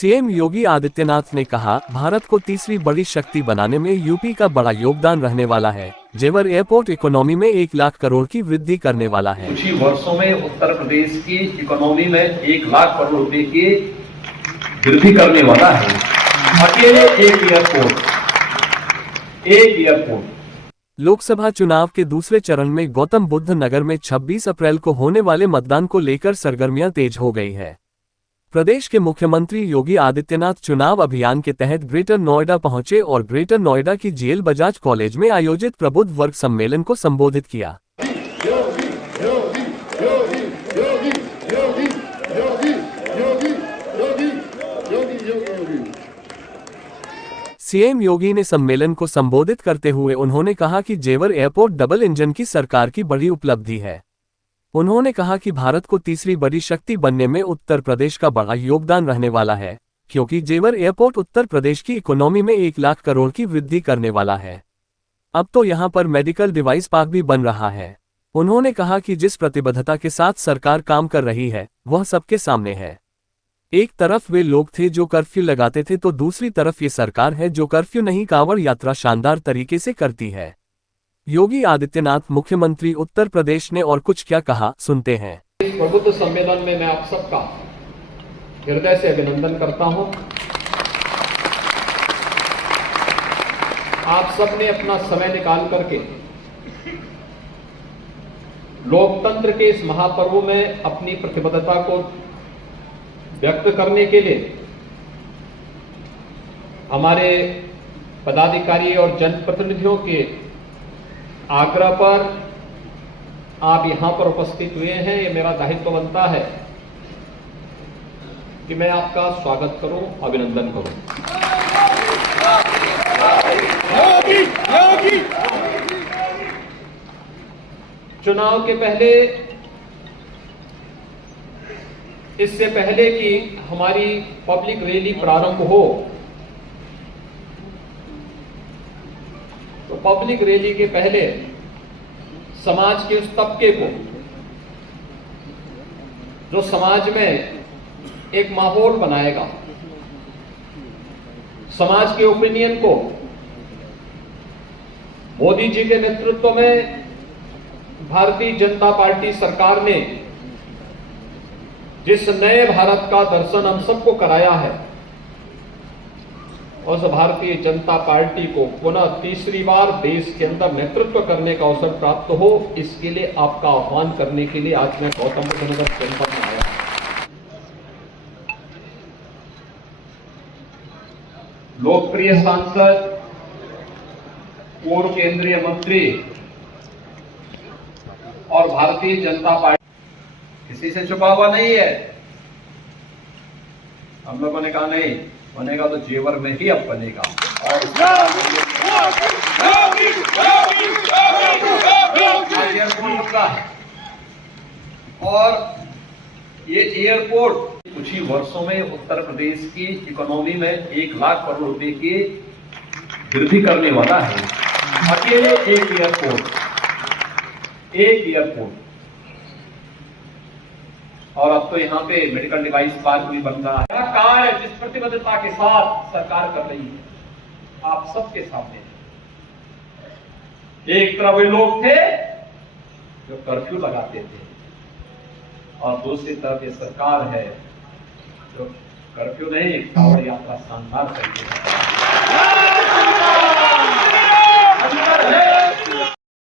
CM Yogi Adityanath ने कहा, भारत को तीसरी बड़ी शक्ति बनाने में यूपी का बड़ा योगदान रहने वाला है। जेवर एयरपोर्ट इकोनॉमी में 1 लाख करोड़ की वृद्धि करने वाला है। कुछ ही वर्षों में उत्तर प्रदेश की इकोनॉमी में 1 लाख करोड़ रुपए की वृद्धि करने वाला है। अकेले एक एयरपोर्ट। लोकसभा चुनाव के दूसरे चरण में गौतम बुद्ध नगर में 26 अप्रैल को होने वाले मतदान को लेकर सरगर्मियां तेज हो गई है। प्रदेश के मुख्यमंत्री योगी आदित्यनाथ चुनाव अभियान के तहत ग्रेटर नोएडा पहुंचे और ग्रेटर नोएडा की जेएल बजाज कॉलेज में आयोजित प्रबुद्ध वर्ग सम्मेलन को संबोधित किया। सीएम योगी ने सम्मेलन को संबोधित करते हुए उन्होंने कहा कि जेवर एयरपोर्ट डबल इंजन की सरकार की बड़ी उपलब्धि है। उन्होंने कहा कि भारत को तीसरी बड़ी शक्ति बनने में उत्तर प्रदेश का बड़ा योगदान रहने वाला है, क्योंकि जेवर एयरपोर्ट उत्तर प्रदेश की इकोनॉमी में 1 लाख करोड़ की वृद्धि करने वाला है। अब तो यहां पर मेडिकल डिवाइस पार्क भी बन रहा है। उन्होंने कहा कि जिस प्रतिबद्धता के साथ सरकार काम कर रही है वह सबके सामने है। एक तरफ वे लोग थे जो कर्फ्यू लगाते थे, तो दूसरी तरफ ये सरकार है जो कर्फ्यू नहीं, कांवड़ यात्रा शानदार तरीके से करती है। योगी आदित्यनाथ मुख्यमंत्री उत्तर प्रदेश ने और कुछ क्या कहा, सुनते हैं। इस प्रबुद्ध सम्मेलन में मैं आप सबका हृदय से अभिनंदन करता हूं। आप सब ने अपना समय निकाल करके लोकतंत्र के इस महापर्व में अपनी प्रतिबद्धता को व्यक्त करने के लिए हमारे पदाधिकारी और जनप्रतिनिधियों के आग्रह पर आप यहां पर उपस्थित हुए हैं। ये मेरा दायित्व बनता है कि मैं आपका स्वागत करूं, अभिनंदन करूं। चुनाव के पहले, इससे पहले कि हमारी पब्लिक रैली प्रारंभ हो, तो पब्लिक रैली के पहले समाज के उस तबके को जो समाज में एक माहौल बनाएगा, समाज के ओपिनियन को मोदी जी के नेतृत्व में भारतीय जनता पार्टी सरकार ने जिस नए भारत का दर्शन हम सबको कराया है, उस भारतीय जनता पार्टी को पुनः तीसरी बार देश के अंदर नेतृत्व करने का अवसर प्राप्त हो, इसके लिए आपका आह्वान करने के लिए आज मैं गौतम बुद्ध नगर जनपद में आया। लोकप्रिय सांसद, पूर्व केंद्रीय मंत्री और भारतीय जनता पार्टी किसी से छुपा हुआ नहीं है। हम लोगों ने कहा नहीं बनेगा तो जेवर में ही अब बनेगा। एयरपोर्ट का है और ये एयरपोर्ट कुछ ही वर्षों में उत्तर प्रदेश की इकोनॉमी में 1 लाख करोड़ रुपए की वृद्धि करने वाला है। अकेले एक एयरपोर्ट। और अब तो यहाँ पे मेडिकल डिवाइस पार्क भी बन रहा है। कार्य जिस प्रतिबद्धता के साथ सरकार कर रही है, आप सबके सामने है। एक तरफ वे लोग थे जो कर्फ्यू लगाते थे और दूसरी तरफ ये सरकार है जो कर्फ्यू नहीं, कांवड़ यात्रा शानदार करती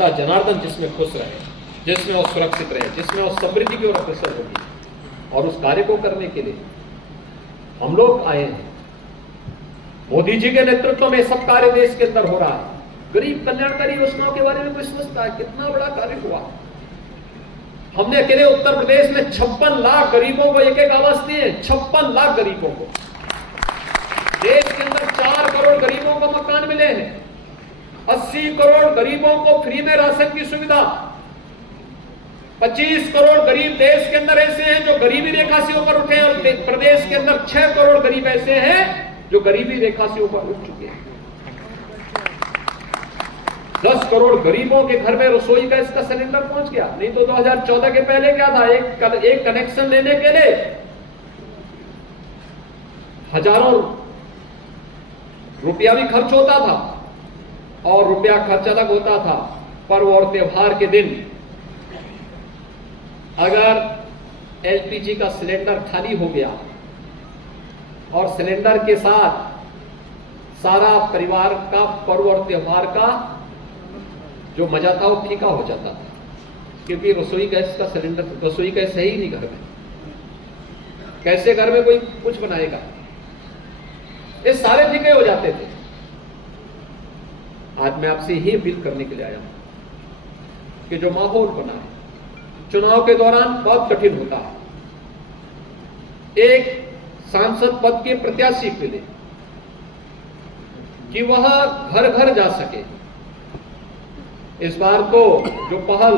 है। जनार्दन जिसमें खुश रहे, जिसमें वो सुरक्षित रहे, जिसमें वो समृद्धि की ओर अग्रसर होगी, और उस कार्य को करने के लिए हम लोग आए हैं। मोदी जी के नेतृत्व में सब कार्य देश के अंदर हो रहा है। गरीब कल्याणकारी योजनाओं के बारे में कोई समझता है कितना बड़ा कार्य हुआ। हमने अकेले उत्तर प्रदेश में 56 लाख गरीबों को एक आवास दिए। 56 लाख गरीबों को। देश के अंदर 4 करोड़ गरीबों को मकान मिले हैं। 80 करोड़ गरीबों को फ्री में राशन की सुविधा। 25 करोड़ गरीब देश के अंदर ऐसे हैं जो गरीबी रेखा से ऊपर उठे, और प्रदेश के अंदर 6 करोड़ गरीब ऐसे हैं जो गरीबी रेखा से ऊपर उठ चुके हैं। 10 करोड़ गरीबों के घर में रसोई गैस का सिलेंडर पहुंच गया। नहीं तो 2014 के पहले क्या था, एक कनेक्शन लेने के लिए हजारों रुपया भी खर्च होता था और रुपया खर्च अलग होता था। पर्व और त्योहार के दिन अगर एलपीजी का सिलेंडर खाली हो गया और सिलेंडर के साथ सारा परिवार का पर्व और त्योहार का जो मजा था वो फीका हो जाता था, क्योंकि रसोई गैस का सिलेंडर, रसोई गैस है ही नहीं घर में, कैसे घर में कोई कुछ बनाएगा, ये सारे फीके हो जाते थे। आज मैं आपसे यही अपील करने के लिए आया हूं कि जो माहौल बना है चुनाव के दौरान बहुत कठिन होता है एक सांसद पद के प्रत्याशी के लिए कि वह घर घर जा सके। इस बार तो जो पहल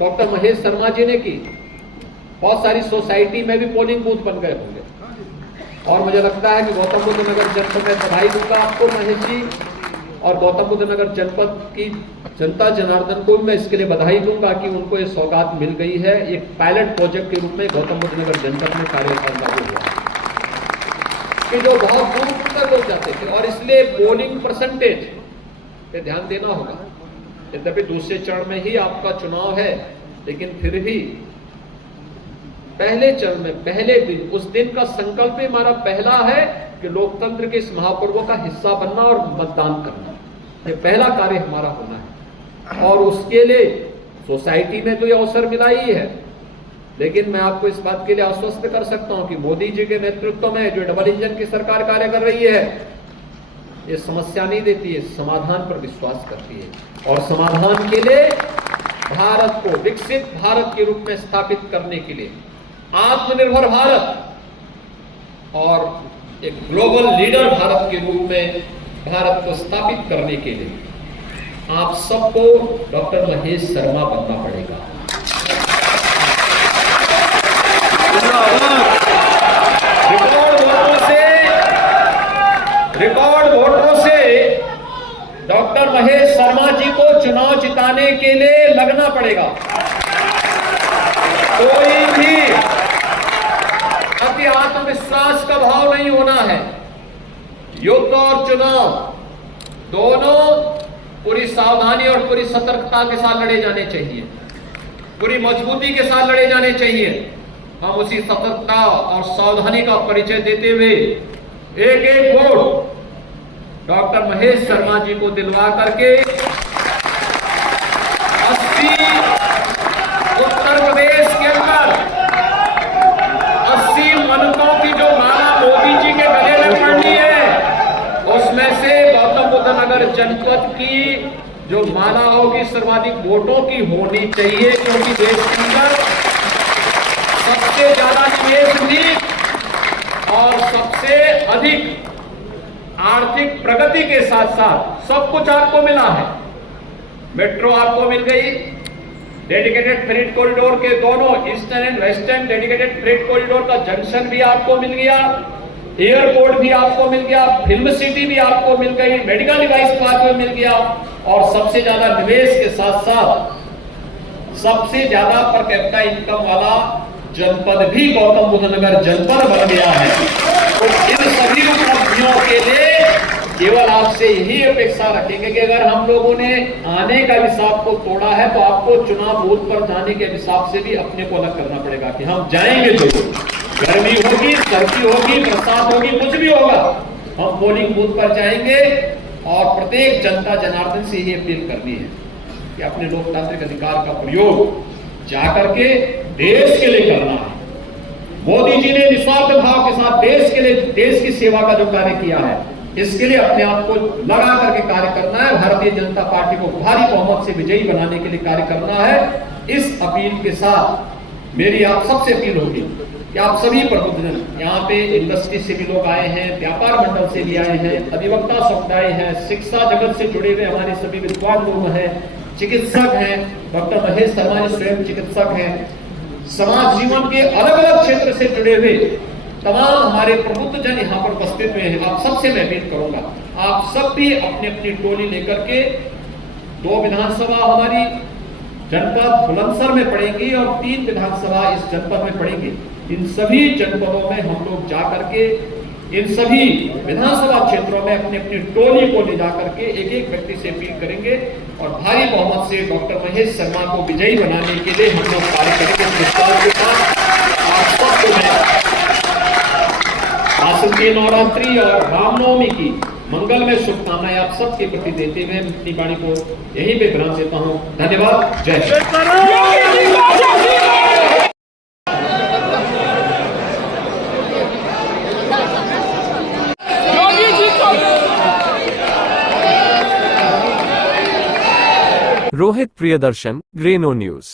डॉक्टर महेश शर्मा जी ने की, बहुत सारी सोसाइटी में भी पोलिंग बूथ बन गए होंगे और मुझे लगता है कि गौतम बुद्ध नगर जनपद में बधाई दूंगा आपको महेश जी, और गौतम बुद्ध नगर जनपद की जनता जनार्दन को मैं इसके लिए बधाई दूंगा कि उनको ये सौगात मिल गई है। एक पायलट प्रोजेक्ट के रूप में गौतम बुद्ध नगर जनपद में कार्य लागू हुआ कि जो बहुत दूर तक लोग जाते थे, और इसलिए पोलिंग परसेंटेज पे ध्यान देना होगा। यद्यपि दूसरे चरण में ही आपका चुनाव है, लेकिन फिर भी पहले चरण में पहले दिन, उस दिन का संकल्प हमारा पहला है कि लोकतंत्र के इस महापर्व का हिस्सा बनना और मतदान करना, ये पहला कार्य हमारा होना है। और उसके लिए सोसाइटी में तो ये अवसर मिला ही है, लेकिन मैं आपको इस बात के लिए आश्वस्त कर सकता हूं कि मोदी जी के नेतृत्व में जो डबल इंजन की सरकार कार्य कर रही है, ये समस्या नहीं देती है, समाधान पर विश्वास करती है। और समाधान के लिए भारत को विकसित भारत के रूप में स्थापित करने के लिए, आत्मनिर्भर भारत और एक ग्लोबल लीडर भारत के रूप में भारत को स्थापित करने के लिए आप सबको डॉक्टर महेश शर्मा बनना पड़ेगा। रिकॉर्ड वोटों से डॉक्टर महेश शर्मा जी को चुनाव जिताने के लिए लगना पड़ेगा। कोई भी अति आत्मविश्वास का भाव नहीं होना है। युद्ध और चुनाव दोनों पूरी सावधानी और पूरी सतर्कता के साथ लड़े जाने चाहिए, पूरी मजबूती के साथ लड़े जाने चाहिए। हम उसी सतर्कता और सावधानी का परिचय देते हुए एक एक वोट डॉक्टर महेश शर्मा जी को दिलवा करके 80 उत्तर प्रदेश के अंदर 80 मनकों की जो माला मोदी जी के गले में पड़नी है, उसमें से गौतम बुद्ध नगर जनपद की जो माला होगी सर्वाधिक वोटों की होनी चाहिए, क्योंकि देश के अंदर सबसे ज्यादा निवेश भी और सबसे अधिक आर्थिक प्रगति के साथ साथ सब कुछ आपको मिला है। मेट्रो आपको मिल गई, डेडिकेटेड फ्रेट कॉरिडोर के दोनों eastern and western dedicated freight corridor का जंक्शन भी आपको मिल गया, एयरपोर्ट भी आपको मिल गया, फिल्म सिटी भी आपको मिल गई, मेडिकल डिवाइस पार्क भी मिल गया, और सबसे ज्यादा निवेश के साथ साथ सबसे ज्यादा पर कैपिटा इनकम वाला जनपद भी गौतम बुद्ध नगर जनपद बन गया है। तो इन सभी उपलब्धियों के लिए केवल आपसे यही अपेक्षा रखेंगे कि अगर हम लोगों ने आने का हिसाब को तोड़ा है, तो आपको चुनाव बूथ पर जाने के हिसाब से भी अपने को अलग करना पड़ेगा कि हम जाएंगे जरूर, गर्मी होगी, सर्दी होगी, बरसात होगी, कुछ भी होगा, हम पोलिंग बूथ पर जाएंगे। और प्रत्येक जनता जनार्दन से यही अपील करनी है कि अपने लोकतांत्रिक अधिकार का प्रयोग जाकर के देश के लिए करना है। मोदी जी ने निस्वार्थ भाव के साथ देश के लिए, देश की सेवा का जो कार्य किया है, इसके लिए अपने आप को लगा करके कार्य करना है। भारतीय जनता पार्टी को भारी बहुमत से विजयी बनाने के लिए कार्य करना है। इस अपील के साथ मेरी आप सबसे अपील होगी कि आप सभी प्रबुद्धजन, यहाँ पे इंडस्ट्री से भी लोग आए हैं, व्यापार मंडल से भी आए हैं, अधिवक्ता समुदाय है, शिक्षा जगत से जुड़े हुए हमारे सभी विद्वान लोग हैं, चिकित्सक हैं, डॉक्टर महेश शर्मा जी स्वयं चिकित्सक हैं, समाज जीवन के अलग अलग क्षेत्र से जुड़े हुए तमाम हमारे प्रबुद्ध जन यहाँ पर उपस्थित हुए हैं। आप सबसे मैं अपील करूंगा, आप सब भी अपनी अपनी टोली लेकर के 2 विधानसभा हमारी जनपद बुलंदशहर में पड़ेंगी और 3 विधानसभा इस जनपद में पड़ेंगी। इन सभी जनपदों में हम लोग जाकर के इन सभी विधानसभा क्षेत्रों में अपनी अपनी टोली को ले जाकर के एक एक व्यक्ति से अपील करेंगे और भारी बहुमत से डॉक्टर महेश शर्मा को विजयी बनाने के लिए हम लोग कार्य करेंगे। विश्वास के साथ आप सबको मैं वासंती नवरात्रि और रामनवमी की मंगलमय शुभकामनाएं आप सबके प्रति देते हुए अपनी वाणी को यहीं पे विराम देता हूं। धन्यवाद। जय श्री रोहित प्रियदर्शन, ग्रेनो न्यूज।